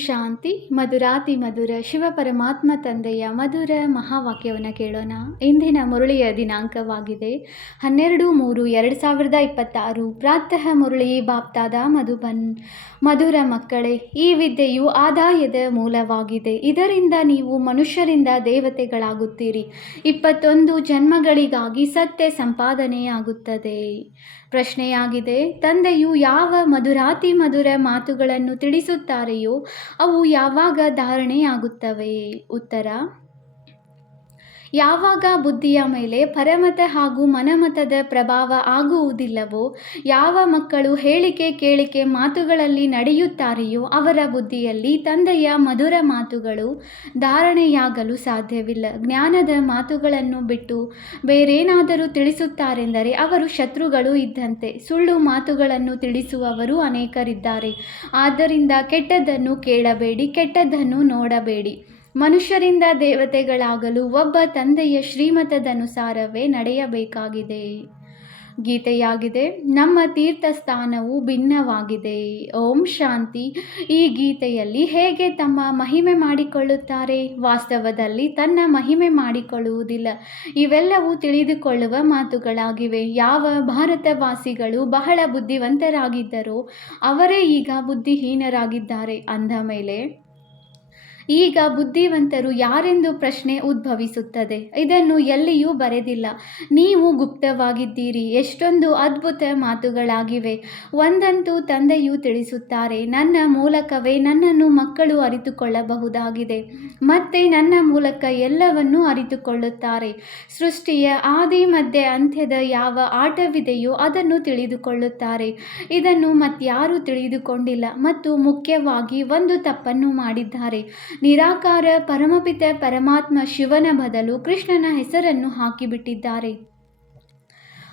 ಶಾಂತಿ. ಮಧುರಾತಿ ಮಧುರ ಶಿವ ಪರಮಾತ್ಮ ತಂದೆಯ ಮಧುರ ಮಹಾವಾಕ್ಯವನ್ನು ಕೇಳೋಣ. ಇಂದಿನ ಮುರಳಿಯ ದಿನಾಂಕವಾಗಿದೆ 12/3/2026. ಪ್ರಾತಃ ಮುರಳಿ ಬಾಪ್ತಾದ ಮಧುಬನ್. ಮಧುರ ಮಕ್ಕಳೇ, ಈ ವಿದ್ಯೆಯು ಆದಾಯದ ಮೂಲವಾಗಿದೆ. ಇದರಿಂದ ನೀವು ಮನುಷ್ಯರಿಂದ ದೇವತೆಗಳಾಗುತ್ತೀರಿ. 21 ಜನ್ಮಗಳಿಗಾಗಿ ಸತ್ಯ ಸಂಪಾದನೆಯಾಗುತ್ತದೆ. ಪ್ರಶ್ನೆಯಾಗಿದೆ, ತಂದೆಯು ಯಾವ ಮಧುರಾತಿ ಮಧುರ ಮಾತುಗಳನ್ನು ತಿಳಿಸುತ್ತಾರೆಯೋ ಅವು ಯಾವಾಗ ಧಾರಣೆಯಾಗುತ್ತವೆ? ಉತ್ತರ: ಯಾವಾಗ ಬುದ್ಧಿಯ ಮೇಲೆ ಪರಮತ ಹಾಗೂ ಮನಮತದ ಪ್ರಭಾವ ಆಗುವುದಿಲ್ಲವೋ, ಯಾವ ಮಕ್ಕಳು ಹೇಳಿಕೆ ಕೇಳಿಕೆ ಮಾತುಗಳಲ್ಲಿ ನಡೆಯುತ್ತಾರೆಯೋ ಅವರ ಬುದ್ಧಿಯಲ್ಲಿ ತಂದೆಯ ಮಧುರ ಮಾತುಗಳು ಧಾರಣೆಯಾಗಲು ಸಾಧ್ಯವಿಲ್ಲ. ಜ್ಞಾನದ ಮಾತುಗಳನ್ನು ಬಿಟ್ಟು ಬೇರೇನಾದರೂ ತಿಳಿಸುತ್ತಾರೆಂದರೆ ಅವರು ಶತ್ರುಗಳು ಇದ್ದಂತೆ. ಸುಳ್ಳು ಮಾತುಗಳನ್ನು ತಿಳಿಸುವವರು ಅನೇಕರಿದ್ದಾರೆ. ಆದ್ದರಿಂದ ಕೆಟ್ಟದ್ದನ್ನು ಕೇಳಬೇಡಿ, ಕೆಟ್ಟದ್ದನ್ನು ನೋಡಬೇಡಿ. ಮನುಷ್ಯರಿಂದ ದೇವತೆಗಳಾಗಲು ಒಬ್ಬ ತಂದೆಯ ಶ್ರೀಮತದನುಸಾರವೇ ನಡೆಯಬೇಕಾಗಿದೆ. ಗೀತೆಯಾಗಿದೆ. ನಮ್ಮ ತೀರ್ಥಸ್ಥಾನವು ಭಿನ್ನವಾಗಿದೆ. ಓಂ ಶಾಂತಿ. ಈ ಗೀತೆಯಲ್ಲಿ ಹೇಗೆ ತಮ್ಮ ಮಹಿಮೆ ಮಾಡಿಕೊಳ್ಳುತ್ತಾರೆ? ವಾಸ್ತವದಲ್ಲಿ ತನ್ನ ಮಹಿಮೆ ಮಾಡಿಕೊಳ್ಳುವುದಿಲ್ಲ. ಇವೆಲ್ಲವೂ ತಿಳಿದುಕೊಳ್ಳುವ ಮಾತುಗಳಾಗಿವೆ. ಯಾವ ಭಾರತವಾಸಿಗಳು ಬಹಳ ಬುದ್ಧಿವಂತರಾಗಿದ್ದರೋ ಅವರೇ ಈಗ ಬುದ್ಧಿಹೀನರಾಗಿದ್ದಾರೆ. ಅಂದ ಮೇಲೆ ಈಗ ಬುದ್ಧಿವಂತರು ಯಾರೆಂದು ಪ್ರಶ್ನೆ ಉದ್ಭವಿಸುತ್ತದೆ. ಇದನ್ನು ಎಲ್ಲಿಯೂ ಬರೆದಿಲ್ಲ. ನೀವು ಗುಪ್ತವಾಗಿದ್ದೀರಿ. ಎಷ್ಟೊಂದು ಅದ್ಭುತ ಮಾತುಗಳಾಗಿವೆ. ಒಂದಂತೂ ತಂದೆಯು ತಿಳಿಸುತ್ತಾರೆ, ನನ್ನ ಮೂಲಕವೇ ನನ್ನನ್ನು ಮಕ್ಕಳು ಅರಿತುಕೊಳ್ಳಬಹುದಾಗಿದೆ. ಮತ್ತೆ ನನ್ನ ಮೂಲಕ ಎಲ್ಲವನ್ನೂ ಅರಿತುಕೊಳ್ಳುತ್ತಾರೆ. ಸೃಷ್ಟಿಯ ಆದಿ ಮಧ್ಯ ಅಂತ್ಯದ ಯಾವ ಆಟವಿದೆಯೋ ಅದನ್ನು ತಿಳಿದುಕೊಳ್ಳುತ್ತಾರೆ. ಇದನ್ನು ಮತ್ಯಾರೂ ತಿಳಿದುಕೊಂಡಿಲ್ಲ. ಮತ್ತು ಮುಖ್ಯವಾಗಿ ಒಂದು ತಪ್ಪನ್ನು ಮಾಡಿದ್ದಾರೆ. ನಿರಾಕಾರ ಪರಮಪಿತ ಪರಮಾತ್ಮ ಶಿವನ ಬದಲು ಕೃಷ್ಣನ ಹೆಸರನ್ನು ಹಾಕಿಬಿಟ್ಟಿದ್ದಾರೆ.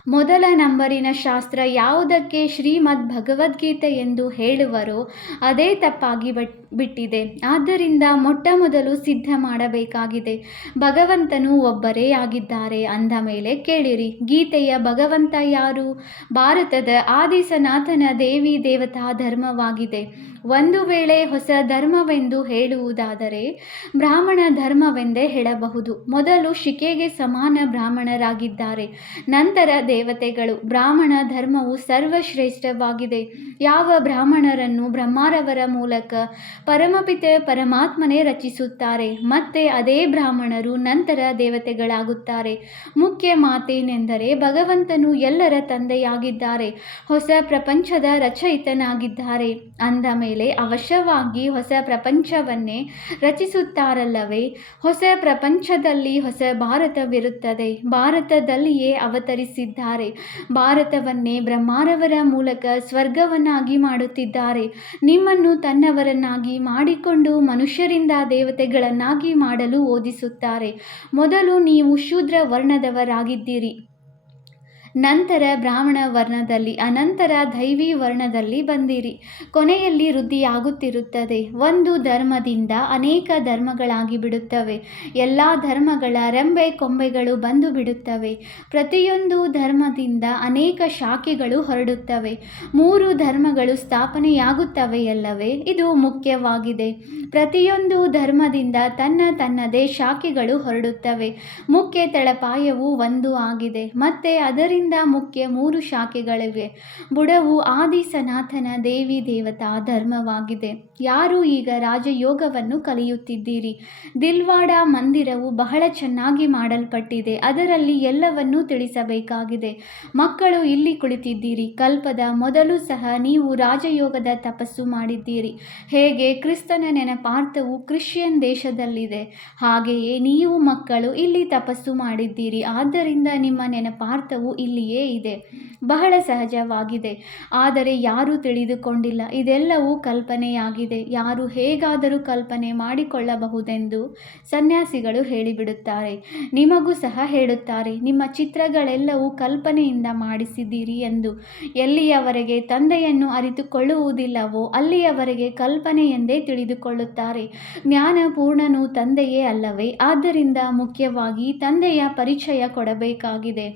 ಮೊದಲ ನಂಬರಿನ ಶಾಸ್ತ್ರ ಯಾವುದಕ್ಕೆ ಶ್ರೀಮದ್ ಭಗವದ್ಗೀತೆ ಎಂದು ಹೇಳುವರೋ ಅದೇ ತಪ್ಪಾಗಿ ಬಿಟ್ಟಿದೆ. ಆದ್ದರಿಂದ ಮೊಟ್ಟ ಮೊದಲು ಸಿದ್ಧ ಮಾಡಬೇಕಾಗಿದೆ. ಭಗವಂತನು ಒಬ್ಬರೇ ಆಗಿದ್ದಾರೆ ಅಂದ ಮೇಲೆ ಕೇಳಿರಿ, ಗೀತೆಯ ಭಗವಂತ ಯಾರು? ಭಾರತದ ಆದಿ ಸನಾತನ ದೇವಿ ದೇವತಾ ಧರ್ಮವಾಗಿದೆ. ಒಂದು ವೇಳೆ ಹೊಸ ಧರ್ಮವೆಂದು ಹೇಳುವುದಾದರೆ ಬ್ರಾಹ್ಮಣ ಧರ್ಮವೆಂದೇ ಹೇಳಬಹುದು. ಮೊದಲು ಶಿಕೆಗೆ ಸಮಾನ ಬ್ರಾಹ್ಮಣರಾಗಿದ್ದಾರೆ, ನಂತರ ದೇವತೆಗಳು. ಬ್ರಾಹ್ಮಣ ಧರ್ಮವು ಸರ್ವಶ್ರೇಷ್ಠವಾಗಿದೆ. ಯಾವ ಬ್ರಾಹ್ಮಣರನ್ನು ಬ್ರಹ್ಮರವರ ಮೂಲಕ ಪರಮಪಿತ ಪರಮಾತ್ಮನೇ ರಚಿಸುತ್ತಾರೆ. ಮತ್ತೆ ಅದೇ ಬ್ರಾಹ್ಮಣರು ನಂತರ ದೇವತೆಗಳಾಗುತ್ತಾರೆ. ಮುಖ್ಯ ಮಾತೇನೆಂದರೆ ಭಗವಂತನು ಎಲ್ಲರ ತಂದೆಯಾಗಿದ್ದಾರೆ, ಹೊಸ ಪ್ರಪಂಚದ ರಚಯಿತನಾಗಿದ್ದಾರೆ. ಅಂದ ಮೇಲೆ ಅವಶ್ಯವಾಗಿ ಹೊಸ ಪ್ರಪಂಚವನ್ನೇ ರಚಿಸುತ್ತಾರಲ್ಲವೇ? ಹೊಸ ಪ್ರಪಂಚದಲ್ಲಿ ಹೊಸ ಭಾರತವಿರುತ್ತದೆ. ಭಾರತದಲ್ಲಿಯೇ ಅವತರಿಸಿದ್ದಾರೆ. ಭಾರತವನ್ನೇ ಬ್ರಹ್ಮರವರ ಮೂಲಕ ಸ್ವರ್ಗವನ್ನಾಗಿ ಮಾಡುತ್ತಿದ್ದಾರೆ. ನಿಮ್ಮನ್ನು ತನ್ನವರನ್ನಾಗಿ ಮಾಡಿಕೊಂಡು ಮನುಷ್ಯರಿಂದ ದೇವತೆಗಳನ್ನಾಗಿ ಮಾಡಲು ಓದಿಸುತ್ತಾರೆ. ಮೊದಲು ನೀವು ಶೂದ್ರ ವರ್ಣದವರಾಗಿದ್ದೀರಿ, ನಂತರ ಬ್ರಾಹ್ಮಣ ವರ್ಣದಲ್ಲಿ, ಅನಂತರ ದೈವಿ ವರ್ಣದಲ್ಲಿ ಬಂದಿರಿ. ಕೊನೆಯಲ್ಲಿ ವೃದ್ಧಿಯಾಗುತ್ತಿರುತ್ತದೆ. ಒಂದು ಧರ್ಮದಿಂದ ಅನೇಕ ಧರ್ಮಗಳಾಗಿ ಬಿಡುತ್ತವೆ. ಎಲ್ಲ ಧರ್ಮಗಳ ರೆಂಬೆ ಕೊಂಬೆಗಳು ಬಂದು ಬಿಡುತ್ತವೆ. ಪ್ರತಿಯೊಂದು ಧರ್ಮದಿಂದ ಅನೇಕ ಶಾಖೆಗಳು ಹೊರಡುತ್ತವೆ. 3 ಧರ್ಮಗಳು ಸ್ಥಾಪನೆಯಾಗುತ್ತವೆಯಲ್ಲವೇ? ಇದು ಮುಖ್ಯವಾಗಿದೆ. ಪ್ರತಿಯೊಂದು ಧರ್ಮದಿಂದ ತನ್ನದೇ ಶಾಖೆಗಳು ಹೊರಡುತ್ತವೆ. ಮುಖ್ಯ ತಳಪಾಯವು ಒಂದು ಆಗಿದೆ. ಮತ್ತೆ ಅದರಿಂದ ಮುಖ್ಯ 3 ಶಾಖೆಗಳಿವೆ. ಬುಡವು ಆದಿ ಸನಾತನ ದೇವಿ ದೇವತಾ ಧರ್ಮವಾಗಿದೆ. ಯಾರು ಈಗ ರಾಜಯೋಗವನ್ನು ಕಲಿಯುತ್ತಿದ್ದೀರಿ. ದಿಲ್ವಾಡ ಮಂದಿರವು ಬಹಳ ಚೆನ್ನಾಗಿ ಮಾಡಲ್ಪಟ್ಟಿದೆ. ಅದರಲ್ಲಿ ಎಲ್ಲವನ್ನೂ ತಿಳಿಸಬೇಕಾಗಿದೆ. ಮಕ್ಕಳು ಇಲ್ಲಿ ಕುಳಿತಿದ್ದೀರಿ. ಕಲ್ಪದ ಮೊದಲು ಸಹ ನೀವು ರಾಜಯೋಗದ ತಪಸ್ಸು ಮಾಡಿದ್ದೀರಿ. ಹೇಗೆ ಕ್ರಿಸ್ತನ ನೆನಪಾರ್ಥವು ಕ್ರಿಶ್ಚಿಯನ್ ದೇಶದಲ್ಲಿದೆ, ಹಾಗೆಯೇ ನೀವು ಮಕ್ಕಳು ಇಲ್ಲಿ ತಪಸ್ಸು ಮಾಡಿದ್ದೀರಿ. ಆದ್ದರಿಂದ ನಿಮ್ಮ ನೆನಪಾರ್ಥವು ಇಲ್ಲಿಯೇ ಇದೆ. ಬಹಳ ಸಹಜವಾಗಿದೆ. ಆದರೆ ಯಾರೂ ತಿಳಿದುಕೊಂಡಿಲ್ಲ. ಇದೆಲ್ಲವೂ ಕಲ್ಪನೆಯಾಗಿದೆ. ಯಾರು ಹೇಗಾದರೂ ಕಲ್ಪನೆ ಮಾಡಿಕೊಳ್ಳಬಹುದೆಂದು ಸನ್ಯಾಸಿಗಳು ಹೇಳಿಬಿಡುತ್ತಾರೆ. ನಿಮಗೂ ಸಹ ಹೇಳುತ್ತಾರೆ, ನಿಮ್ಮ ಚಿತ್ರಗಳೆಲ್ಲವೂ ಕಲ್ಪನೆಯಿಂದ ಮಾಡಿಸಿದ್ದೀರಿ ಎಂದು. ಎಲ್ಲಿಯವರೆಗೆ ತಂದೆಯನ್ನು ಅರಿತುಕೊಳ್ಳುವುದಿಲ್ಲವೋ ಅಲ್ಲಿಯವರೆಗೆ ಕಲ್ಪನೆ ಎಂದೇ ತಿಳಿದುಕೊಳ್ಳುತ್ತಾರೆ. ಜ್ಞಾನಪೂರ್ಣನು ತಂದೆಯೇ ಅಲ್ಲವೇ? ಆದ್ದರಿಂದ ಮುಖ್ಯವಾಗಿ ತಂದೆಯ ಪರಿಚಯ ಕೊಡಬೇಕಾಗಿದೆ.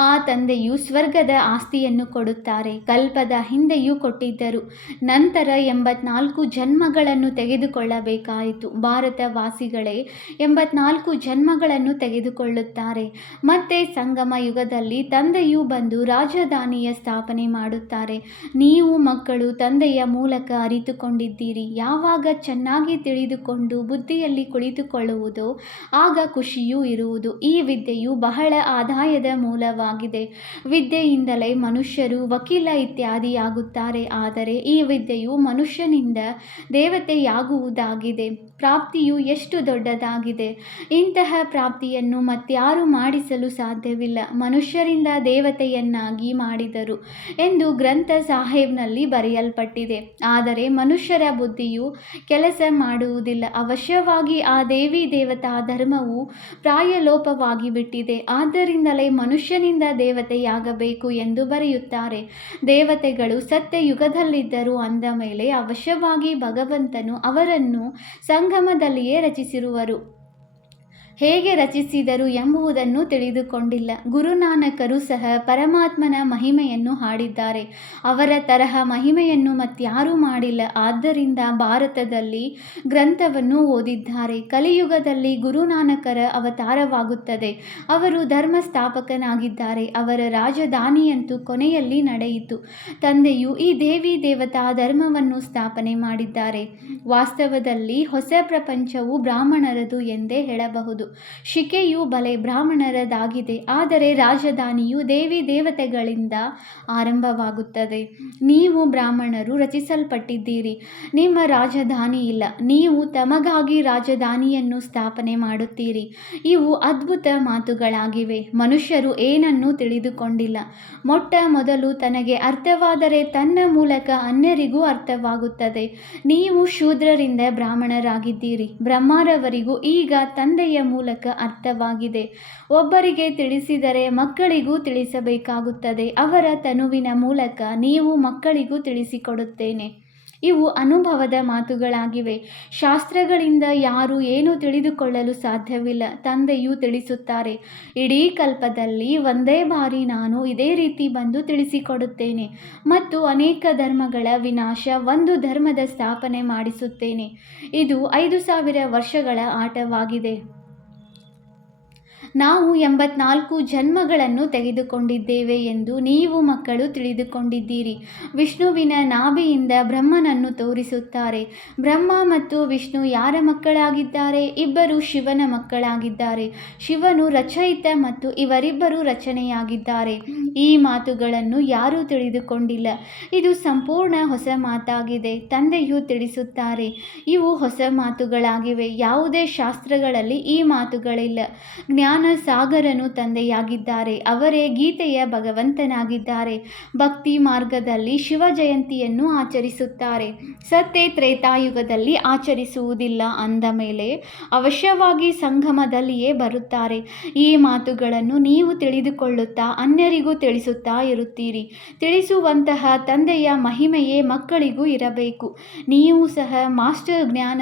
ಆ ತಂದೆಯು ಸ್ವರ್ಗದ ಆಸ್ತಿಯನ್ನು ಕೊಡುತ್ತಾರೆ. ಕಲ್ಪದ ಹಿಂದೆಯೂ ಕೊಟ್ಟಿದ್ದರು. ನಂತರ 84 ಜನ್ಮಗಳನ್ನು ತೆಗೆದುಕೊಳ್ಳಬೇಕಾಯಿತು. ಭಾರತವಾಸಿಗಳೇ 84 ಜನ್ಮಗಳನ್ನು ತೆಗೆದುಕೊಳ್ಳುತ್ತಾರೆ. ಮತ್ತೆ ಸಂಗಮ ಯುಗದಲ್ಲಿ ತಂದೆಯು ಬಂದು ರಾಜಧಾನಿಯ ಸ್ಥಾಪನೆ ಮಾಡುತ್ತಾರೆ. ನೀವು ಮಕ್ಕಳು ತಂದೆಯ ಮೂಲಕ ಅರಿತುಕೊಂಡಿದ್ದೀರಿ. ಯಾವಾಗ ಚೆನ್ನಾಗಿ ತಿಳಿದುಕೊಂಡು ಬುದ್ಧಿಯಲ್ಲಿ ಕುಳಿತುಕೊಳ್ಳುವುದೋ ಆಗ ಖುಷಿಯೂ ಇರುವುದು. ಈ ವಿದ್ಯೆಯು ಬಹಳ ಆದಾಯದ ಮೂಲವಾಗಿದೆ. ವಿದ್ಯೆಯಿಂದಲೇ ಮನುಷ್ಯರು ವಕೀಲ ಇತ್ಯಾದಿಯಾಗುತ್ತಾರೆ. ಆದರೆ ಈ ವಿದ್ಯೆಯು ಮನುಷ್ಯನಿಂದ ದೇವತೆಯಾಗುವುದಾಗಿದೆ. ಪ್ರಾಪ್ತಿಯು ಎಷ್ಟು ದೊಡ್ಡದಾಗಿದೆ! ಇಂತಹ ಪ್ರಾಪ್ತಿಯನ್ನು ಮತ್ಯಾರೂ ಮಾಡಿಸಲು ಸಾಧ್ಯವಿಲ್ಲ. ಮನುಷ್ಯರಿಂದ ದೇವತೆಯನ್ನಾಗಿ ಮಾಡಿದರು ಎಂದು ಗ್ರಂಥ ಸಾಹೇಬ್ನಲ್ಲಿ ಬರೆಯಲ್ಪಟ್ಟಿದೆ. ಆದರೆ ಮನುಷ್ಯರ ಬುದ್ಧಿಯು ಕೆಲಸ ಮಾಡುವುದಿಲ್ಲ. ಅವಶ್ಯವಾಗಿ ಆ ದೇವಿ ದೇವತಾ ಧರ್ಮವು ಪ್ರಾಯಲೋಪವಾಗಿ ಬಿಟ್ಟಿದೆ. ಆದ್ದರಿಂದಲೇ ಮನುಷ್ಯನಿಂದ ದೇವತೆಯಾಗಬೇಕು ಎಂದು ಬರೆಯುತ್ತಾರೆ. ದೇವತೆಗಳು ಸತ್ಯಯುಗದಲ್ಲಿದ್ದರು ಅಂದ ಮೇಲೆ ಅವಶ್ಯವಾಗಿ ಭಗವಂತನು ಅವರನ್ನು ಸಂಗಮದಲ್ಲಿಯೇ ರಚಿಸಿರುವರು. ಹೇಗೆ ರಚಿಸಿದರು ಎಂಬುದನ್ನು ತಿಳಿದುಕೊಂಡಿಲ್ಲ. ಗುರುನಾನಕರು ಸಹ ಪರಮಾತ್ಮನ ಮಹಿಮೆಯನ್ನು ಹಾಡಿದ್ದಾರೆ. ಅವರ ತರಹ ಮಹಿಮೆಯನ್ನು ಮತ್ಯಾರೂ ಮಾಡಿಲ್ಲ. ಆದ್ದರಿಂದ ಭಾರತದಲ್ಲಿ ಗ್ರಂಥವನ್ನು ಓದಿದ್ದಾರೆ. ಕಲಿಯುಗದಲ್ಲಿ ಗುರುನಾನಕರ ಅವತಾರವಾಗುತ್ತದೆ. ಅವರು ಧರ್ಮಸ್ಥಾಪಕನಾಗಿದ್ದಾರೆ. ಅವರ ರಾಜಧಾನಿಯಂತೂ ಕೊನೆಯಲ್ಲಿ ನಡೆಯಿತು. ತಂದೆಯು ಈ ದೇವಿ ದೇವತಾ ಧರ್ಮವನ್ನು ಸ್ಥಾಪನೆ ಮಾಡಿದ್ದಾರೆ. ವಾಸ್ತವದಲ್ಲಿ ಹೊಸ ಪ್ರಪಂಚವು ಬ್ರಾಹ್ಮಣರದು ಎಂದೇ ಹೇಳಬಹುದು. ಶಿಕೆಯು ಬಲೆ ಬ್ರಾಹ್ಮಣರದಾಗಿದೆ. ಆದರೆ ರಾಜಧಾನಿಯು ದೇವಿ ದೇವತೆಗಳಿಂದ ಆರಂಭವಾಗುತ್ತದೆ. ನೀವು ಬ್ರಾಹ್ಮಣರು ರಚಿಸಲ್ಪಟ್ಟಿದ್ದೀರಿ. ನಿಮ್ಮ ರಾಜಧಾನಿ ಇಲ್ಲ. ನೀವು ತಮಗಾಗಿ ರಾಜಧಾನಿಯನ್ನು ಸ್ಥಾಪನೆ ಮಾಡುತ್ತೀರಿ. ಇವು ಅದ್ಭುತ ಮಾತುಗಳಾಗಿವೆ. ಮನುಷ್ಯರು ಏನನ್ನೂ ತಿಳಿದುಕೊಂಡಿಲ್ಲ. ಮೊಟ್ಟ ಮೊದಲು ತನಗೆ ಅರ್ಥವಾದರೆ ತನ್ನ ಮೂಲಕ ಅನ್ಯರಿಗೂ ಅರ್ಥವಾಗುತ್ತದೆ. ನೀವು ಶೂದ್ರರಿಂದ ಬ್ರಾಹ್ಮಣರಾಗಿದ್ದೀರಿ. ಬ್ರಹ್ಮರವರಿಗೂ ಈಗ ತಂದೆಯ ಮೂಲಕ ಅರ್ಥವಾಗಿದೆ. ಒಬ್ಬರಿಗೆ ತಿಳಿಸಿದರೆ ಮಕ್ಕಳಿಗೂ ತಿಳಿಸಬೇಕಾಗುತ್ತದೆ. ಅವರ ತನುವಿನ ಮೂಲಕ ನೀವು ಮಕ್ಕಳಿಗೂ ತಿಳಿಸಿಕೊಡುತ್ತೇನೆ. ಇವು ಅನುಭವದ ಮಾತುಗಳಾಗಿವೆ. ಶಾಸ್ತ್ರಗಳಿಂದ ಯಾರೂ ಏನೂ ತಿಳಿದುಕೊಳ್ಳಲು ಸಾಧ್ಯವಿಲ್ಲ. ತಂದೆಯು ತಿಳಿಸುತ್ತಾರೆ, ಇಡೀ ಕಲ್ಪದಲ್ಲಿ ಒಂದೇ ಬಾರಿ ನಾನು ಇದೇ ರೀತಿ ಬಂದು ತಿಳಿಸಿಕೊಡುತ್ತೇನೆ ಮತ್ತು ಅನೇಕ ಧರ್ಮಗಳ ವಿನಾಶ, ಒಂದು ಧರ್ಮದ ಸ್ಥಾಪನೆ ಮಾಡಿಸುತ್ತೇನೆ. ಇದು 5000 ವರ್ಷಗಳ ಆಟವಾಗಿದೆ. ನಾವು 84 ಜನ್ಮಗಳನ್ನು ತೆಗೆದುಕೊಂಡಿದ್ದೇವೆ ಎಂದು ನೀವು ಮಕ್ಕಳು ತಿಳಿದುಕೊಂಡಿದ್ದೀರಿ. ವಿಷ್ಣುವಿನ ನಾಭಿಯಿಂದ ಬ್ರಹ್ಮನನ್ನು ತೋರಿಸುತ್ತಾರೆ. ಬ್ರಹ್ಮ ಮತ್ತು ವಿಷ್ಣು ಯಾರ ಮಕ್ಕಳಾಗಿದ್ದಾರೆ? ಇಬ್ಬರು ಶಿವನ ಮಕ್ಕಳಾಗಿದ್ದಾರೆ. ಶಿವನು ರಚಯಿತ ಮತ್ತು ಇವರಿಬ್ಬರು ರಚನೆಯಾಗಿದ್ದಾರೆ. ಈ ಮಾತುಗಳನ್ನು ಯಾರೂ ತಿಳಿದುಕೊಂಡಿಲ್ಲ. ಇದು ಸಂಪೂರ್ಣ ಹೊಸ ಮಾತಾಗಿದೆ. ತಂದೆಯು ತಿಳಿಸುತ್ತಾರೆ, ಇವು ಹೊಸ ಮಾತುಗಳಾಗಿವೆ. ಯಾವುದೇ ಶಾಸ್ತ್ರಗಳಲ್ಲಿ ಈ ಮಾತುಗಳಿಲ್ಲ. ಜ್ಞಾನ ಸಾಗರನು ತಂದೆಯಾಗಿದ್ದಾರೆ. ಅವರೇ ಗೀತೆಯ ಭಗವಂತನಾಗಿದ್ದಾರೆ. ಭಕ್ತಿ ಮಾರ್ಗದಲ್ಲಿ ಶಿವ ಜಯಂತಿಯನ್ನು ಆಚರಿಸುತ್ತಾರೆ. ಸತ್ಯ ತ್ರೇತಾಯುಗದಲ್ಲಿ ಆಚರಿಸುವುದಿಲ್ಲ ಅಂದ ಮೇಲೆ ಅವಶ್ಯವಾಗಿ ಸಂಗಮದಲ್ಲಿಯೇ ಬರುತ್ತಾರೆ. ಈ ಮಾತುಗಳನ್ನು ನೀವು ತಿಳಿದುಕೊಳ್ಳುತ್ತಾ ಅನ್ಯರಿಗೂ ತಿಳಿಸುತ್ತಾ ಇರುತ್ತೀರಿ. ತಿಳಿಸುವಂತಹ ತಂದೆಯ ಮಹಿಮೆಯೇ ಮಕ್ಕಳಿಗೂ ಇರಬೇಕು. ನೀವು ಸಹ ಮಾಸ್ಟರ್ ಜ್ಞಾನ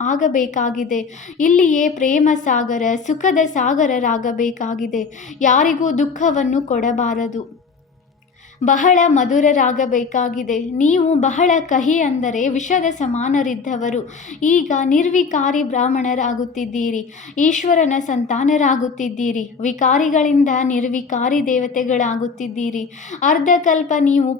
ಆಗಬೇಕಾಗಿದೆ. ಇಲ್ಲಿಯೇ ಪ್ರೇಮ ಸಾಗರ, ಸುಖದ ಸಾಗರರಾಗಬೇಕಾಗಿದೆ. ಯಾರಿಗೂ ದುಃಖವನ್ನು ಕೊಡಬಾರದು. ಬಹಳ ಮಧುರರಾಗಬೇಕಾಗಿದೆ. ನೀವು ಬಹಳ ಕಹಿ ಅಂದರೆ ವಿಷದ ಸಮಾನರಿದ್ದವರು ಈಗ ನಿರ್ವಿಕಾರಿ ಬ್ರಾಹ್ಮಣರಾಗುತ್ತಿದ್ದೀರಿ. ಈಶ್ವರನ ಸಂತಾನರಾಗುತ್ತಿದ್ದೀರಿ. ವಿಕಾರಿಗಳಿಂದ ನಿರ್ವಿಕಾರಿ ದೇವತೆಗಳಾಗುತ್ತಿದ್ದೀರಿ. ಅರ್ಧಕಲ್ಪ ನೀವು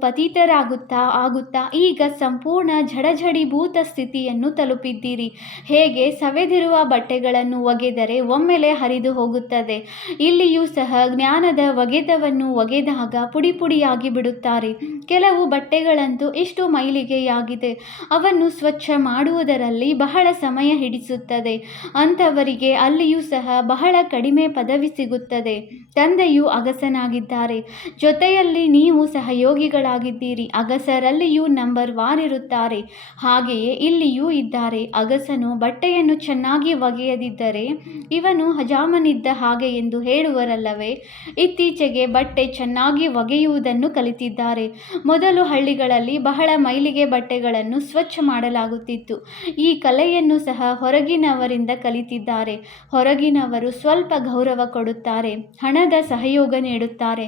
ಆಗುತ್ತಾ ಈಗ ಸಂಪೂರ್ಣ ಜಡಜಡೀಭೂತ ಸ್ಥಿತಿಯನ್ನು ತಲುಪಿದ್ದೀರಿ. ಹೇಗೆ ಸವೆದಿರುವ ಬಟ್ಟೆಗಳನ್ನು ಒಗೆದರೆ ಒಮ್ಮೆಲೆ ಹರಿದು ಹೋಗುತ್ತದೆ, ಇಲ್ಲಿಯೂ ಸಹ ಜ್ಞಾನದ ಒಗೆತವನ್ನು ಒಗೆದಾಗ ಪುಡಿ ಪುಡಿಯಾಗಿ ಬಿಡುತ್ತಾರೆ. ಕೆಲವು ಬಟ್ಟೆಗಳಂತೂ ಇಷ್ಟು ಮೈಲಿಗೆಯಾಗಿದೆ, ಅವನ್ನು ಸ್ವಚ್ಛ ಮಾಡುವುದರಲ್ಲಿ ಬಹಳ ಸಮಯ ಹಿಡಿಸುತ್ತದೆ. ಅಂಥವರಿಗೆ ಅಲ್ಲಿಯೂ ಸಹ ಬಹಳ ಕಡಿಮೆ ಪದವಿ ಸಿಗುತ್ತದೆ. ತಂದೆಯು ಅಗಸನಾಗಿದ್ದಾರೆ. ಜೊತೆಯಲ್ಲಿ ನೀವು ಸಹಯೋಗಿಗಳಾಗಿದ್ದೀರಿ. ಅಗಸರಲ್ಲಿಯೂ ನಂಬರ್ 1 ಇರುತ್ತಾರೆ. ಹಾಗೆಯೇ ಇಲ್ಲಿಯೂ ಇದ್ದಾರೆ. ಅಗಸನು ಬಟ್ಟೆಯನ್ನು ಚೆನ್ನಾಗಿ ಒಗೆಯದಿದ್ದರೆ ಇವನು ಹಜಾಮನಿದ್ದ ಹಾಗೆ ಎಂದು ಹೇಳುವರಲ್ಲವೇ? ಇತ್ತೀಚೆಗೆ ಬಟ್ಟೆ ಚೆನ್ನಾಗಿ ಒಗೆಯುವುದನ್ನು ಕಲಿತಿದ್ದಾರೆ. ಮೊದಲು ಹಳ್ಳಿಗಳಲ್ಲಿ ಬಹಳ ಮೈಲಿಗೆ ಬಟ್ಟೆಗಳನ್ನು ಸ್ವಚ್ಛ ಮಾಡಲಾಗುತ್ತಿತ್ತು. ಈ ಕಲೆಯನ್ನು ಸಹ ಹೊರಗಿನವರಿಂದ ಕಲಿತಿದ್ದಾರೆ. ಹೊರಗಿನವರು ಸ್ವಲ್ಪ ಗೌರವ ಕೊಡುತ್ತಾರೆ, ಹಣದ ಸಹಯೋಗ ನೀಡುತ್ತಾರೆ.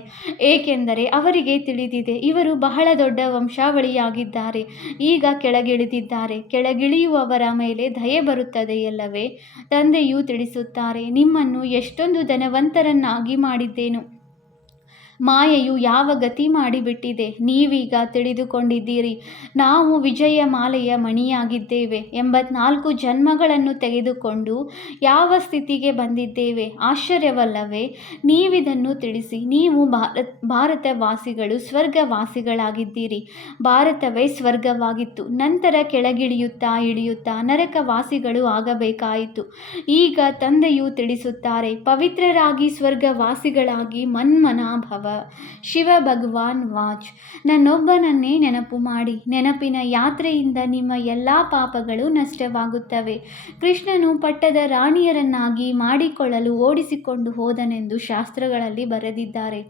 ಏಕೆಂದರೆ ಅವರಿಗೆ ತಿಳಿದಿದೆ ಇವರು ಬಹಳ ದೊಡ್ಡ ವಂಶಾವಳಿಯಾಗಿದ್ದಾರೆ. ಈಗ ಕೆಳಗಿಳಿದಿದ್ದಾರೆ. ಕೆಳಗಿಳಿಯುವವರ ಮೇಲೆ ದಯೆ ಬರುತ್ತದೆಯಲ್ಲವೇ? ತಂದೆಯು ತಿಳಿಸುತ್ತಾರೆ, ನಿಮ್ಮನ್ನು ಎಷ್ಟೊಂದು ಧನವಂತರನ್ನಾಗಿ ಮಾಡಿದ್ದೇನು. ಮಾಯೆಯು ಯಾವ ಗತಿ ಮಾಡಿಬಿಟ್ಟಿದೆ. ನೀವೀಗ ತಿಳಿದುಕೊಂಡಿದ್ದೀರಿ. ನಾವು ವಿಜಯಮಾಲೆಯ ಮಣಿಯಾಗಿದ್ದೇವೆ. 84 ಜನ್ಮಗಳನ್ನು ತೆಗೆದುಕೊಂಡು ಯಾವ ಸ್ಥಿತಿಗೆ ಬಂದಿದ್ದೇವೆ. ಆಶ್ಚರ್ಯವಲ್ಲವೇ? ನೀವಿದನ್ನು ತಿಳಿಸಿ. ನೀವು ಭಾರತವಾಸಿಗಳು ಸ್ವರ್ಗವಾಸಿಗಳಾಗಿದ್ದೀರಿ. ಭಾರತವೇ ಸ್ವರ್ಗವಾಗಿತ್ತು. ನಂತರ ಕೆಳಗಿಳಿಯುತ್ತಾ ಇಳಿಯುತ್ತಾ ನರಕವಾಸಿಗಳು ಆಗಬೇಕಾಯಿತು. ಈಗ ತಂದೆಯು ತಿಳಿಸುತ್ತಾರೆ, ಪವಿತ್ರರಾಗಿ ಸ್ವರ್ಗವಾಸಿಗಳಾಗಿ ಮನ್ಮನಾಭವ. ಶಿವ ಭಗವಾನ್ ವಾಚ್. ನನ್ನೊಬ್ಬನನ್ನೇ ನೆನಪು ಮಾಡಿ. ನೆನಪಿನ ಯಾತ್ರೆಯಿಂದ ನಿಮ್ಮ ಎಲ್ಲ ಪಾಪಗಳು ನಷ್ಟವಾಗುತ್ತವೆ. ಕೃಷ್ಣನು ಪಟ್ಟದ ರಾಣಿಯರನ್ನಾಗಿ ಮಾಡಿಕೊಳ್ಳಲು ಓಡಿಸಿಕೊಂಡು ಹೋದನೆಂದು ಶಾಸ್ತ್ರಗಳಲ್ಲಿ ಬರೆದಿದ್ದಾರೆ.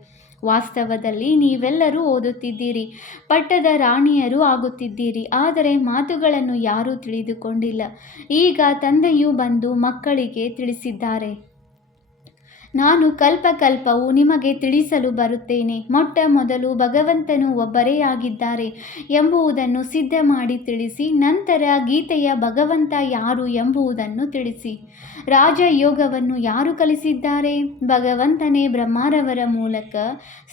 ವಾಸ್ತವದಲ್ಲಿ ನೀವೆಲ್ಲರೂ ಓದುತ್ತಿದ್ದೀರಿ, ಪಟ್ಟದ ರಾಣಿಯರು ಆಗುತ್ತಿದ್ದೀರಿ. ಆದರೆ ಮಾತುಗಳನ್ನು ಯಾರೂ ತಿಳಿದುಕೊಂಡಿಲ್ಲ. ಈಗ ತಂದೆಯು ಬಂದು ಮಕ್ಕಳಿಗೆ ತಿಳಿಸಿದ್ದಾರೆ. ನಾನು ಕಲ್ಪಕಲ್ಪವೂ ನಿಮಗೆ ತಿಳಿಸಲು ಬರುತ್ತೇನೆ. ಮೊಟ್ಟ ಮೊದಲು ಭಗವಂತನು ಒಬ್ಬರೇ ಆಗಿದ್ದಾರೆ ಎಂಬುದನ್ನು ಸಿದ್ಧ ಮಾಡಿ ತಿಳಿಸಿ. ನಂತರ ಗೀತೆಯ ಭಗವಂತ ಯಾರು ಎಂಬುದನ್ನು ತಿಳಿಸಿ. ರಾಜಯೋಗವನ್ನು ಯಾರು ಕಲಿಸಿದ್ದಾರೆ? ಭಗವಂತನೇ ಬ್ರಹ್ಮರವರ ಮೂಲಕ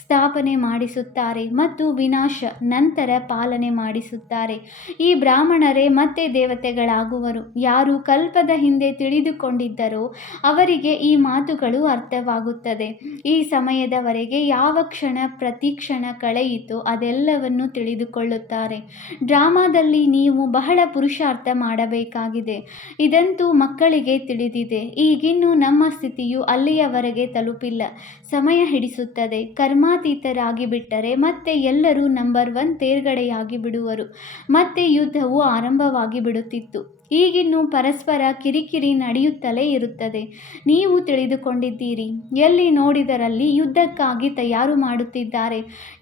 ಸ್ಥಾಪನೆ ಮಾಡಿಸುತ್ತಾರೆ ಮತ್ತು ವಿನಾಶ ನಂತರ ಪಾಲನೆ ಮಾಡಿಸುತ್ತಾರೆ. ಈ ಬ್ರಾಹ್ಮಣರೇ ಮತ್ತೆ ದೇವತೆಗಳಾಗುವರು. ಯಾರು ಕಲ್ಪದ ಹಿಂದೆ ತಿಳಿದುಕೊಂಡಿದ್ದರೋ ಅವರಿಗೆ ಈ ಮಾತುಗಳು ಅರ್ಥವಾಗುತ್ತದೆ. ಈ ಸಮಯದವರೆಗೆ ಯಾವ ಕ್ಷಣ ಪ್ರತಿಕ್ಷಣ ಕಳೆಯಿತೋ ಅದೆಲ್ಲವನ್ನು ತಿಳಿದುಕೊಳ್ಳುತ್ತಾರೆ. ಡ್ರಾಮಾದಲ್ಲಿ ನೀವು ಬಹಳ ಪುರುಷಾರ್ಥ ಮಾಡಬೇಕಾಗಿದೆ. ಇದಂತೂ ಮಕ್ಕಳಿಗೆ ತಿಳಿದಿದೆ. ಈಗಿನ್ನೂ ನಮ್ಮ ಸ್ಥಿತಿಯು ಅಲ್ಲಿಯವರೆಗೆ ತಲುಪಿಲ್ಲ. ಸಮಯ ಹಿಡಿಸುತ್ತದೆ. ಕರ್ಮಾತೀತರಾಗಿ ಬಿಟ್ಟರೆ ಮತ್ತೆ ಎಲ್ಲರೂ ನಂಬರ್ 1 ತೇರ್ಗಡೆಯಾಗಿ ಬಿಡುವರು. ಮತ್ತೆ ಯುದ್ಧವು ಆರಂಭವಾಗಿ ಬಿಡುತ್ತಿತ್ತು. ಈಗಿನ್ನೂ ಪರಸ್ಪರ ಕಿರಿಕಿರಿ ನಡೆಯುತ್ತಲೇ ಇರುತ್ತದೆ. ನೀವು ತಿಳಿದುಕೊಂಡಿದ್ದೀರಿ. ಎಲ್ಲಿ ನೋಡಿದರಲ್ಲಿ ಯುದ್ಧಕ್ಕಾಗಿ ತಯಾರು ಮಾಡುತ್ತಿದ್ದಾರೆ.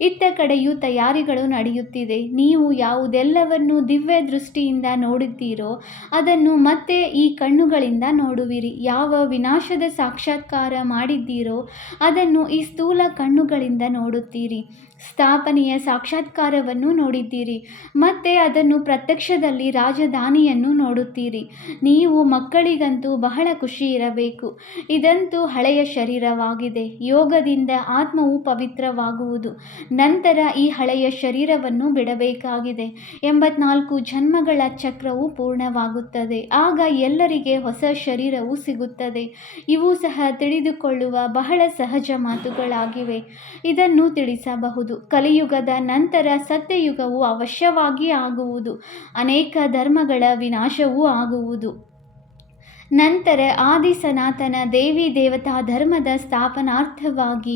ಇತ್ತ ಕಡೆಯೂ ತಯಾರಿಗಳು ನಡೆಯುತ್ತಿದೆ. ನೀವು ಯಾವುದೆಲ್ಲವನ್ನು ದಿವ್ಯ ದೃಷ್ಟಿಯಿಂದ ನೋಡಿದ್ದೀರೋ ಅದನ್ನು ಮತ್ತೆ ಈ ಕಣ್ಣುಗಳಿಂದ ನೋಡುವಿರಿ. ಯಾವ ವಿನಾಶದ ಸಾಕ್ಷಾತ್ಕಾರ ಮಾಡಿದ್ದೀರೋ ಅದನ್ನು ಈ ಸ್ಥೂಲ ಕಣ್ಣುಗಳಿಂದ ನೋಡುತ್ತೀರಿ. ಸ್ಥಾಪನೆಯ ಸಾಕ್ಷಾತ್ಕಾರವನ್ನು ನೋಡಿದ್ದೀರಿ. ಮತ್ತೆ ಅದನ್ನು ಪ್ರತ್ಯಕ್ಷದಲ್ಲಿ ರಾಜಧಾನಿಯನ್ನು ನೋಡುತ್ತೀರಿ. ನೀವು ಮಕ್ಕಳಿಗಂತೂ ಬಹಳ ಖುಷಿ ಇರಬೇಕು. ಇದಂತೂ ಹಳೆಯ ಶರೀರವಾಗಿದೆ. ಯೋಗದಿಂದ ಆತ್ಮವು ಪವಿತ್ರವಾಗುವುದು. ನಂತರ ಈ ಹಳೆಯ ಶರೀರವನ್ನು ಬಿಡಬೇಕಾಗಿದೆ. 84 ಜನ್ಮಗಳ ಚಕ್ರವು ಪೂರ್ಣವಾಗುತ್ತದೆ. ಆಗ ಎಲ್ಲರಿಗೆ ಹೊಸ ಶರೀರವು ಸಿಗುತ್ತದೆ. ಇವು ಸಹ ತಿಳಿದುಕೊಳ್ಳುವ ಬಹಳ ಸಹಜ ಮಾತುಗಳಾಗಿವೆ. ಇದನ್ನು ತಿಳಿಸಬಹುದು. ಕಲಿಯುಗದ ನಂತರ ಸತ್ಯಯುಗವು ಅವಶ್ಯವಾಗಿ ಆಗುವುದು. ಅನೇಕ ಧರ್ಮಗಳ ವಿನಾಶವೂ ಆಗುವುದು. ನಂತರ ಆದಿ ಸನಾತನ ದೇವಿ ದೇವತಾ ಧರ್ಮದ ಸ್ಥಾಪನಾರ್ಥವಾಗಿ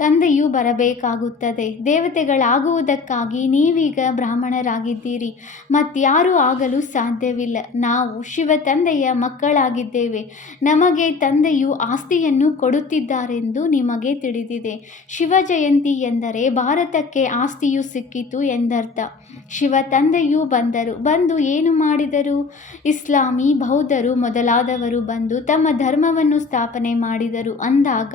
ತಂದೆಯು ಬರಬೇಕಾಗುತ್ತದೆ. ದೇವತೆಗಳಾಗುವುದಕ್ಕಾಗಿ ನೀವೀಗ ಬ್ರಾಹ್ಮಣರಾಗಿದ್ದೀರಿ. ಮತ್ಯಾರೂ ಆಗಲು ಸಾಧ್ಯವಿಲ್ಲ. ನಾವು ಶಿವ ತಂದೆಯ ಮಕ್ಕಳಾಗಿದ್ದೇವೆ. ನಮಗೆ ತಂದೆಯು ಆಸ್ತಿಯನ್ನು ಕೊಡುತ್ತಿದ್ದಾರೆಂದು ನಿಮಗೆ ತಿಳಿದಿದೆ. ಶಿವ ಜಯಂತಿ ಎಂದರೆ ಭಾರತಕ್ಕೆ ಆಸ್ತಿಯು ಸಿಕ್ಕಿತು ಎಂದರ್ಥ. ಶಿವ ತಂದೆಯು ಬಂದು ಏನು ಮಾಡಿದರು? ಇಸ್ಲಾಮಿ ಬೌದ್ಧರು ಮೊದಲಾದವರು ಬಂದು ತಮ್ಮ ಧರ್ಮವನ್ನು ಸ್ಥಾಪನೆ ಮಾಡಿದರು. ಅಂದಾಗ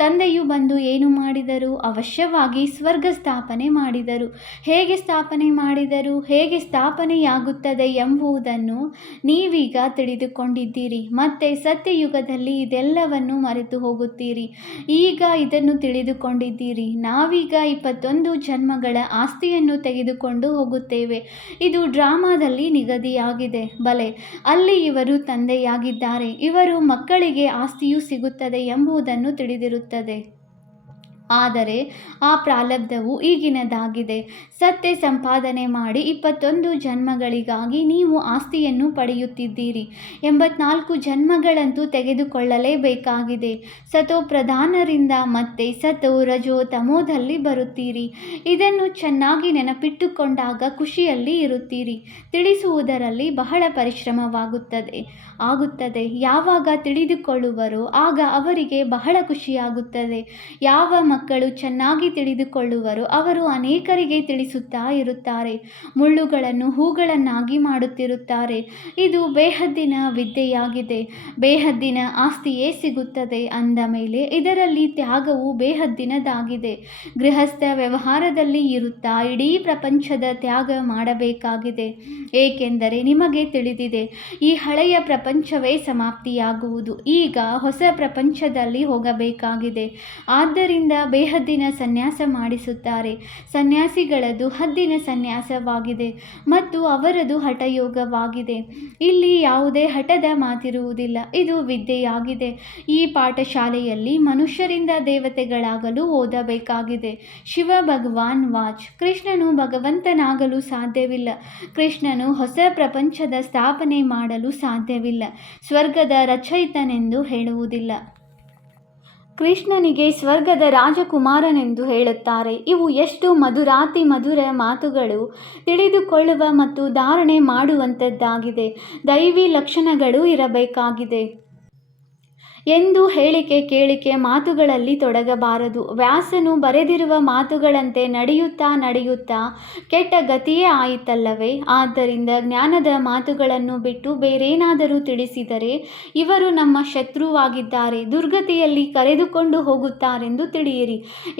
ತಂದೆಯು ಬಂದು ಏನು ಮಾಡಿದರು? ಅವಶ್ಯವಾಗಿ ಸ್ವರ್ಗ ಸ್ಥಾಪನೆ ಮಾಡಿದರು. ಹೇಗೆ ಸ್ಥಾಪನೆ ಮಾಡಿದರು? ಹೇಗೆ ಸ್ಥಾಪನೆಯಾಗುತ್ತದೆ ಎಂಬುದನ್ನು ನೀವೀಗ ತಿಳಿದುಕೊಂಡಿದ್ದೀರಿ. ಮತ್ತೆ ಸತ್ಯಯುಗದಲ್ಲಿ ಇದೆಲ್ಲವನ್ನು ಮರೆತು ಹೋಗುತ್ತೀರಿ. ಈಗ ಇದನ್ನು ತಿಳಿದುಕೊಂಡಿದ್ದೀರಿ. ನಾವೀಗ 21 ಜನ್ಮಗಳ ಆಸ್ತಿಯನ್ನು ತೆಗೆದುಕೊಂಡು ಹೋಗುತ್ತೇವೆ. ಇದು ಡ್ರಾಮಾದಲ್ಲಿ ನಿಗದಿಯಾಗಿದೆ. ಬಲೆ, ಅಲ್ಲಿ ಇವರು ತಂದೆಯಾಗಿದ್ದಾರೆ. ಇವರು ಮಕ್ಕಳಿಗೆ ಆಸ್ತಿಯು ಸಿಗುತ್ತದೆ ಎಂಬುದನ್ನು ತಿಳಿದಿರುತ್ತದೆ. ಆದರೆ ಆ ಪ್ರಾರಬ್ಧವು ಈಗಿನದಾಗಿದೆ. ಸತ್ಯ ಸಂಪಾದನೆ ಮಾಡಿ 21 ಜನ್ಮಗಳಿಗಾಗಿ ನೀವು ಆಸ್ತಿಯನ್ನು ಪಡೆಯುತ್ತಿದ್ದೀರಿ. 84 ಜನ್ಮಗಳಂತೂ ತೆಗೆದುಕೊಳ್ಳಲೇಬೇಕಾಗಿದೆ. ಸತೋ ಪ್ರಧಾನರಿಂದ ಮತ್ತೆ ಸತೋ ರಜೋ ತಮೋದಲ್ಲಿ ಬರುತ್ತೀರಿ. ಇದನ್ನು ಚೆನ್ನಾಗಿ ನೆನಪಿಟ್ಟುಕೊಂಡಾಗ ಖುಷಿಯಲ್ಲಿ ಇರುತ್ತೀರಿ. ತಿಳಿಸುವುದರಲ್ಲಿ ಬಹಳ ಆಗುತ್ತದೆ. ಯಾವಾಗ ತಿಳಿದುಕೊಳ್ಳುವರೋ ಆಗ ಅವರಿಗೆ ಬಹಳ ಖುಷಿಯಾಗುತ್ತದೆ. ಯಾವ ಮಕ್ಕಳು ಚೆನ್ನಾಗಿ ತಿಳಿದುಕೊಳ್ಳುವರೋ ಅವರು ಅನೇಕರಿಗೆ ತಿಳಿಸುತ್ತಾ ಇರುತ್ತಾರೆ. ಮುಳ್ಳುಗಳನ್ನು ಹೂಗಳನ್ನಾಗಿ ಮಾಡುತ್ತಿರುತ್ತಾರೆ. ಇದು ಬೇಹದ್ದಿನ ವಿದ್ಯೆಯಾಗಿದೆ. ಬೇಹದ್ದಿನ ಆಸ್ತಿಯೇ ಸಿಗುತ್ತದೆ ಅಂದ ಮೇಲೆ ಇದರಲ್ಲಿ ತ್ಯಾಗವು ಬೇಹದ್ದಿನದಾಗಿದೆ. ಗೃಹಸ್ಥ ವ್ಯವಹಾರದಲ್ಲಿ ಇರುತ್ತಾ ಇಡೀ ಪ್ರಪಂಚದ ತ್ಯಾಗ ಮಾಡಬೇಕಾಗಿದೆ. ಏಕೆಂದರೆ ನಿಮಗೆ ತಿಳಿದಿದೆ, ಈ ಹಳೆಯ ಪ್ರಪಂಚವೇ ಸಮಾಪ್ತಿಯಾಗುವುದು. ಈಗ ಹೊಸ ಪ್ರಪಂಚದಲ್ಲಿ ಹೋಗಬೇಕಾಗಿದೆ. ಆದ್ದರಿಂದ ಬೇಹದ್ದಿನ ಸನ್ಯಾಸ ಮಾಡಿಸುತ್ತಾರೆ. ಸನ್ಯಾಸಿಗಳದು ಹದ್ದಿನ ಸನ್ಯಾಸವಾಗಿದೆ ಮತ್ತು ಅವರದು ಹಠಯೋಗವಾಗಿದೆ. ಇಲ್ಲಿ ಯಾವುದೇ ಹಠದ ಮಾತಿರುವುದಿಲ್ಲ. ಇದು ವಿದ್ಯೆಯಾಗಿದೆ. ಈ ಪಾಠಶಾಲೆಯಲ್ಲಿ ಮನುಷ್ಯರಿಂದ ದೇವತೆಗಳಾಗಲು ಓದಬೇಕಾಗಿದೆ. ಶಿವ ಭಗವಾನ್ ವಾಚ್: ಕೃಷ್ಣನು ಭಗವಂತನಾಗಲು ಸಾಧ್ಯವಿಲ್ಲ. ಕೃಷ್ಣನು ಹೊಸ ಪ್ರಪಂಚದ ಸ್ಥಾಪನೆ ಮಾಡಲು ಸಾಧ್ಯವಿಲ್ಲ. ಸ್ವರ್ಗದ ರಚಯಿತನೆಂದು ಹೇಳುವುದಿಲ್ಲ. ಕೃಷ್ಣನಿಗೆ ಸ್ವರ್ಗದ ರಾಜಕುಮಾರನೆಂದು ಹೇಳುತ್ತಾರೆ. ಇವು ಎಷ್ಟು ಮಧುರಾತಿ ಮಧುರ ಮಾತುಗಳು! ತಿಳಿದುಕೊಳ್ಳುವ ಮತ್ತು ಧಾರಣೆ ಮಾಡುವಂಥದ್ದಾಗಿದೆ. ದೈವಿ ಲಕ್ಷಣಗಳು ಇರಬೇಕಾಗಿದೆ ಎಂದು ಹೇಳಿಕೆ ಕೇಳಿಕೆ ಮಾತುಗಳಲ್ಲಿ ತೊಡಗಬಾರದು. ವ್ಯಾಸನು ಬರೆದಿರುವ ಮಾತುಗಳಂತೆ ನಡೆಯುತ್ತಾ ಕೆಟ್ಟ ಗತಿಯೇ ಆಯಿತಲ್ಲವೇ? ಆದ್ದರಿಂದ ಜ್ಞಾನದ ಮಾತುಗಳನ್ನು ಬಿಟ್ಟು ಬೇರೇನಾದರೂ ತಿಳಿಸಿದರೆ ಇವರು ನಮ್ಮ ಶತ್ರುವಾಗಿದ್ದಾರೆ, ದುರ್ಗತಿಯಲ್ಲಿ ಕರೆದುಕೊಂಡು ಹೋಗುತ್ತಾರೆಂದು ತಿಳಿಯಿರಿ.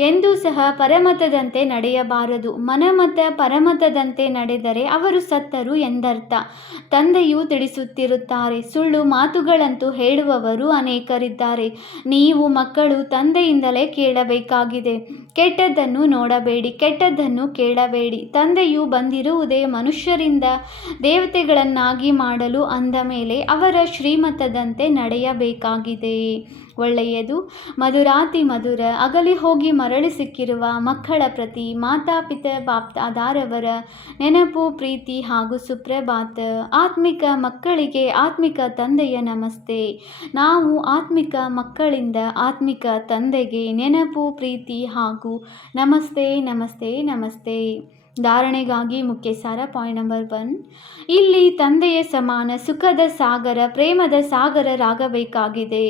ಎಂದೂ ಸಹ ಪರಮತದಂತೆ ನಡೆಯಬಾರದು. ಮನಮತ ಪರಮತದಂತೆ ನಡೆದರೆ ಅವರು ಸತ್ತರು ಎಂದರ್ಥ. ತಂದೆಯು ತಿಳಿಸುತ್ತಿರುತ್ತಾರೆ, ಸುಳ್ಳು ಮಾತುಗಳಂತೂ ಹೇಳುವವರು ಅನೇಕರಿದ್ದಾರೆ. ನೀವು ಮಕ್ಕಳು ತಂದೆಯಿಂದಲೇ ಕೇಳಬೇಕಾಗಿದೆ. ಕೆಟ್ಟದ್ದನ್ನು ನೋಡಬೇಡಿ, ಕೆಟ್ಟದ್ದನ್ನು ಕೇಳಬೇಡಿ. ತಂದೆಯು ಬಂದಿರುವುದೇ ಮನುಷ್ಯರಿಂದ ದೇವತೆಗಳನ್ನಾಗಿ ಮಾಡಲು. ಅಂದ ಮೇಲೆ ಅವರ ಶ್ರೀಮತದಂತೆ ನಡೆಯಬೇಕಾಗಿದೆ. ಒಳ್ಳೆಯದು. ಮಧುರಾತಿ ಮಧುರ ಅಗಲಿ ಹೋಗಿ ಮರಳಿ ಸಿಕ್ಕಿರುವ ಮಕ್ಕಳ ಪ್ರತಿ ಮಾತಾಪಿತ ಬಾಪ್ದಾದಾರವರ ನೆನಪು, ಪ್ರೀತಿ ಹಾಗೂ ಸುಪ್ರಭಾತ. ಆತ್ಮಿಕ ಮಕ್ಕಳಿಗೆ ಆತ್ಮಿಕ ತಂದೆಯ ನಮಸ್ತೆ. ನಾವು ಆತ್ಮಿಕ ಮಕ್ಕಳಿಂದ ಆತ್ಮಿಕ ತಂದೆಗೆ ನೆನಪು, ಪ್ರೀತಿ ಹಾಗೂ ನಮಸ್ತೆ ನಮಸ್ತೆ ನಮಸ್ತೆ. ಧಾರಣೆಗಾಗಿ ಮುಖ್ಯ ಸಾರ. ಪಾಯಿಂಟ್ ನಂಬರ್ 1, ಇಲ್ಲಿ ತಂದೆಯ ಸಮಾನ ಸುಖದ ಸಾಗರ, ಪ್ರೇಮದ ಸಾಗರರಾಗಬೇಕಾಗಿದೆ.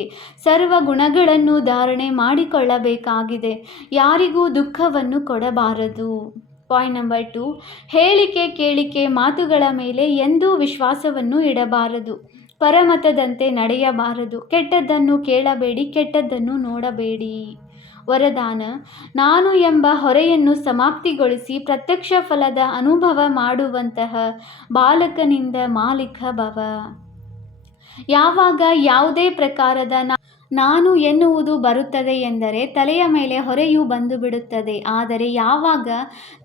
ಸರ್ವ ಗುಣಗಳನ್ನು ಧಾರಣೆ ಮಾಡಿಕೊಳ್ಳಬೇಕಾಗಿದೆ. ಯಾರಿಗೂ ದುಃಖವನ್ನು ಕೊಡಬಾರದು. ಪಾಯಿಂಟ್ ನಂಬರ್ 2, ಹೇಳಿಕೆ ಕೇಳಿಕೆ ಮಾತುಗಳ ಮೇಲೆ ಎಂದೂ ವಿಶ್ವಾಸವನ್ನು ಇಡಬಾರದು. ಪರಮತದಂತೆ ನಡೆಯಬಾರದು. ಕೆಟ್ಟದ್ದನ್ನು ಕೇಳಬೇಡಿ, ಕೆಟ್ಟದ್ದನ್ನು ನೋಡಬೇಡಿ. ವರದಾನ: ನಾನು ಎಂಬ ಹೊರೆಯನ್ನು ಸಮಾಪ್ತಿಗೊಳಿಸಿ ಪ್ರತ್ಯಕ್ಷ ಫಲದ ಅನುಭವ ಮಾಡುವಂತಹ ಬಾಲಕನಿಂದ ಮಾಲೀಕ ಭವ. ಯಾವಾಗ ಯಾವುದೇ ಪ್ರಕಾರದ ನಾನು ಎನ್ನುವುದು ಬರುತ್ತದೆ ಎಂದರೆ ತಲೆಯ ಮೇಲೆ ಹೊರೆಯು ಬಂದು ಬಿಡುತ್ತದೆ. ಆದರೆ ಯಾವಾಗ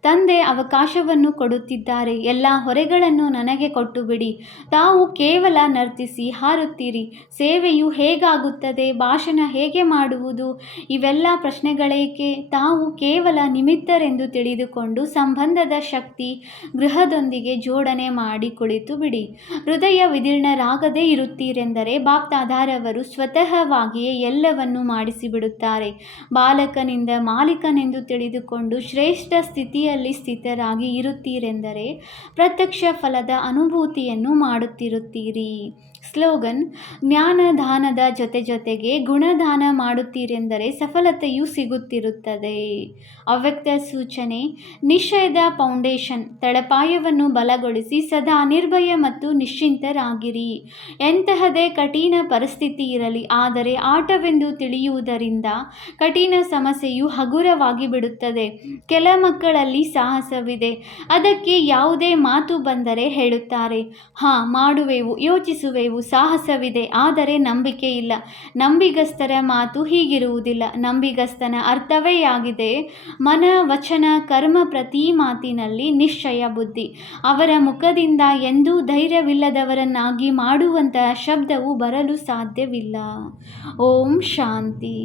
ತಂದೆ ಅವಕಾಶವನ್ನು ಕೊಡುತ್ತಿದ್ದಾರೆ, ಎಲ್ಲ ಹೊರೆಗಳನ್ನು ನನಗೆ ಕೊಟ್ಟು ಬಿಡಿ, ತಾವು ಕೇವಲ ನರ್ತಿಸಿ ಹಾರುತ್ತೀರಿ, ಸೇವೆಯು ಹೇಗಾಗುತ್ತದೆ, ಭಾಷಣ ಹೇಗೆ ಮಾಡುವುದು, ಇವೆಲ್ಲ ಪ್ರಶ್ನೆಗಳೇಕೆ? ತಾವು ಕೇವಲ ನಿಮಿತ್ತರೆಂದು ತಿಳಿದುಕೊಂಡು ಸಂಬಂಧದ ಶಕ್ತಿ ಗೃಹದೊಂದಿಗೆ ಜೋಡಣೆ ಮಾಡಿ ಕುಳಿತು ಬಿಡಿ. ಹೃದಯ ವಿದೀರ್ಣರಾಗದೇ ಇರುತ್ತೀರೆಂದರೆ ಬಾಪ್ದಾದಾರವರು ಸ್ವತಃವಾಗಿ ಎಲ್ಲವನ್ನೂ ಮಾಡಿಸಿಬಿಡುತ್ತಾರೆ. ಬಾಲಕನಿಂದ ಮಾಲೀಕನೆಂದು ತಿಳಿದುಕೊಂಡು ಶ್ರೇಷ್ಠ ಸ್ಥಿತಿಯಲ್ಲಿ ಸ್ಥಿತರಾಗಿ ಇರುತ್ತೀರೆಂದರೆ ಪ್ರತ್ಯಕ್ಷ ಫಲದ ಅನುಭೂತಿಯನ್ನು ಮಾಡುತ್ತಿರುತ್ತೀರಿ. ಸ್ಲೋಗನ್: ಜ್ಞಾನದಾನದ ಜೊತೆಗೆ ಗುಣದಾನ ಮಾಡುತ್ತೀರೆಂದರೆ ಸಫಲತೆಯೂ ಸಿಗುತ್ತಿರುತ್ತದೆ. ಅವ್ಯಕ್ತ ಸೂಚನೆ: ನಿಶ್ಚಯದ ಫೌಂಡೇಶನ್ ತಳಪಾಯವನ್ನು ಬಲಗೊಳಿಸಿ ಸದಾ ನಿರ್ಭಯ ಮತ್ತು ನಿಶ್ಚಿಂತರಾಗಿರಿ. ಎಂತಹದೇ ಕಠಿಣ ಪರಿಸ್ಥಿತಿ ಇರಲಿ, ಆದರೆ ಆಟವೆಂದು ತಿಳಿಯುವುದರಿಂದ ಕಠಿಣ ಸಮಸ್ಯೆಯು ಹಗುರವಾಗಿ ಬಿಡುತ್ತದೆ. ಕೆಲ ಮಕ್ಕಳಲ್ಲಿ ಸಾಹಸವಿದೆ. ಅದಕ್ಕೆ ಯಾವುದೇ ಮಾತು ಬಂದರೆ ಹೇಳುತ್ತಾರೆ, ಮಾಡುವೆವು, ಯೋಚಿಸುವೆವು, ಸಾಹಸವಿದೆ, ಆದರೆ ನಂಬಿಕೆ ಇಲ್ಲ. ನಂಬಿಗಸ್ತರ ಮಾತು ಹೀಗಿರುವುದಿಲ್ಲ. ನಂಬಿಗಸ್ತನ ಅರ್ಥವೇ ಆಗಿದೆ ಮನ, ವಚನ, ಕರ್ಮ ಪ್ರತಿ ಮಾತಿನಲ್ಲಿ ನಿಶ್ಚಯ ಬುದ್ಧಿ. ಅವರ ಮುಖದಿಂದ ಎಂದೂ ಧೈರ್ಯವಿಲ್ಲದವರನ್ನಾಗಿ ಮಾಡುವಂತಹ ಶಬ್ದವು ಬರಲು ಸಾಧ್ಯವಿಲ್ಲ. ಓಂ ಶಾಂತಿ.